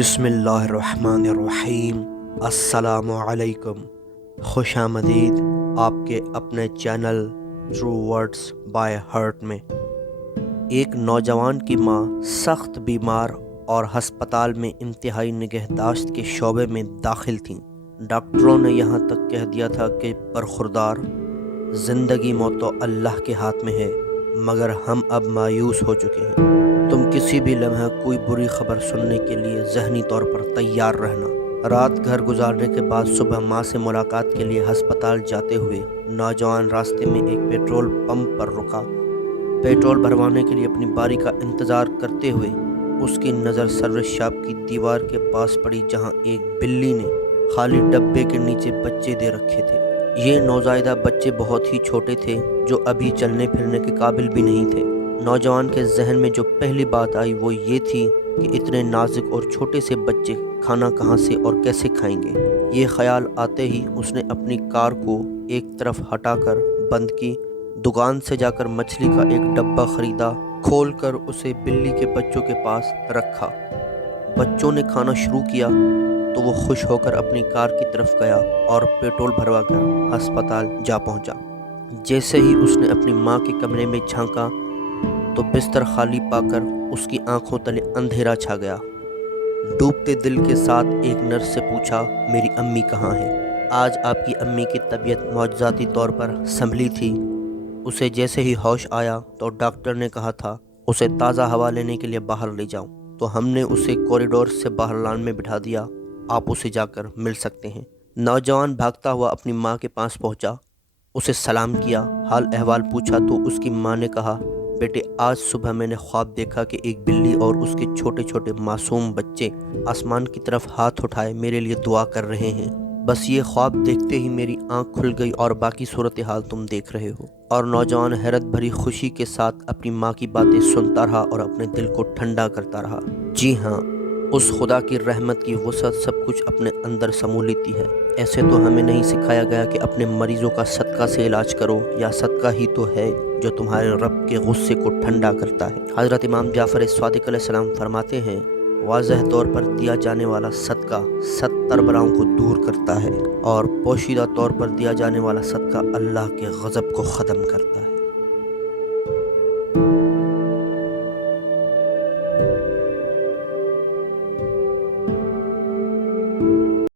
बिस्मिल्लाहिर्रहमानिर्रहीम। अस्सलाम वालेकुम। खुश आमदीद आपके अपने channel true words by heart में। एक नौजवान की माँ सख्त बीमार और हस्पताल में इंतहाई निगहदाश्त के शोबे में दाखिल थीं। डॉक्टरों ने यहाँ तक कह दिया था कि बरखुरदार ज़िंदगी मौत तो अल्लाह के हाथ में है, मगर हम अब मायूस हो चुके हैं। तुम किसी भी लम्हे कोई बुरी खबर सुनने के लिए ज़हनी तौर पर तैयार रहना। रात घर गुजारने के बाद सुबह माँ से मुलाकात के लिए हस्पताल जाते हुए नौजवान रास्ते में एक पेट्रोल पंप पर रुका। पेट्रोल भरवाने के लिए अपनी बारी का इंतज़ार करते हुए उसकी नज़र सर्विस शॉप की दीवार के पास पड़ी, जहाँ एक बिल्ली ने खाली डब्बे के नीचे बच्चे दे रखे थे। ये नौज़ायदा बच्चे बहुत ही छोटे थे, जो अभी चलने फिरने के काबिल भी नहीं थे। नौजवान के जहन में जो पहली बात आई वो ये थी कि इतने नाजुक और छोटे से बच्चे खाना कहाँ से और कैसे खाएंगे। ये ख्याल आते ही उसने अपनी कार को एक तरफ हटाकर बंद की, दुकान से जाकर मछली का एक डब्बा ख़रीदा, खोलकर उसे बिल्ली के बच्चों के पास रखा। बच्चों ने खाना शुरू किया तो वो खुश होकर अपनी कार की तरफ गया और पेट्रोल भरवा कर अस्पताल जा पहुंचा। जैसे ही उसने अपनी माँ के कमरे में झांका तो बिस्तर खाली पाकर उसकी आंखों तले अंधेरा छा गया। डूबते दिल के साथ एक नर्स से पूछा, मेरी अम्मी कहाँ है? आज आपकी अम्मी की तबीयत मौजज़ाती तौर पर संभली थी। उसे जैसे ही होश आया तो डॉक्टर ने कहा था उसे ताज़ा हवा लेने के लिए बाहर ले जाऊं, तो हमने उसे कॉरिडोर से बाहर लान में बिठा दिया। आप उसे जाकर मिल सकते हैं। नौजवान भागता हुआ अपनी माँ के पास पहुँचा, उसे सलाम किया, हाल अहवाल पूछा तो उसकी माँ ने कहा, बेटे आज सुबह मैंने ख्वाब देखा कि एक बिल्ली और उसके छोटे छोटे मासूम बच्चे आसमान की तरफ हाथ उठाए मेरे लिए दुआ कर रहे हैं। बस ये ख्वाब देखते ही मेरी आंख खुल गई और बाकी सूरत हाल तुम देख रहे हो। और नौजवान हैरत भरी खुशी के साथ अपनी माँ की बातें सुनता रहा और अपने दिल को ठंडा करता रहा। जी हाँ, उस खुदा की रहमत की वसअत सब कुछ अपने अंदर समो लेती है। ऐसे तो हमें नहीं सिखाया गया कि अपने मरीज़ों का सदका से इलाज करो, या सदका ही तो है जो तुम्हारे रब के गुस्से को ठंडा करता है। हज़रत इमाम जाफ़र स्वादिक़ अलैहिस्सलाम फरमाते हैं, वाज़ह तौर पर दिया जाने वाला सदका 70 बलाओं को दूर करता है और पोशीदा तौर पर दिया जाने वाला सदका अल्लाह के गज़ब को ख़त्म करता है।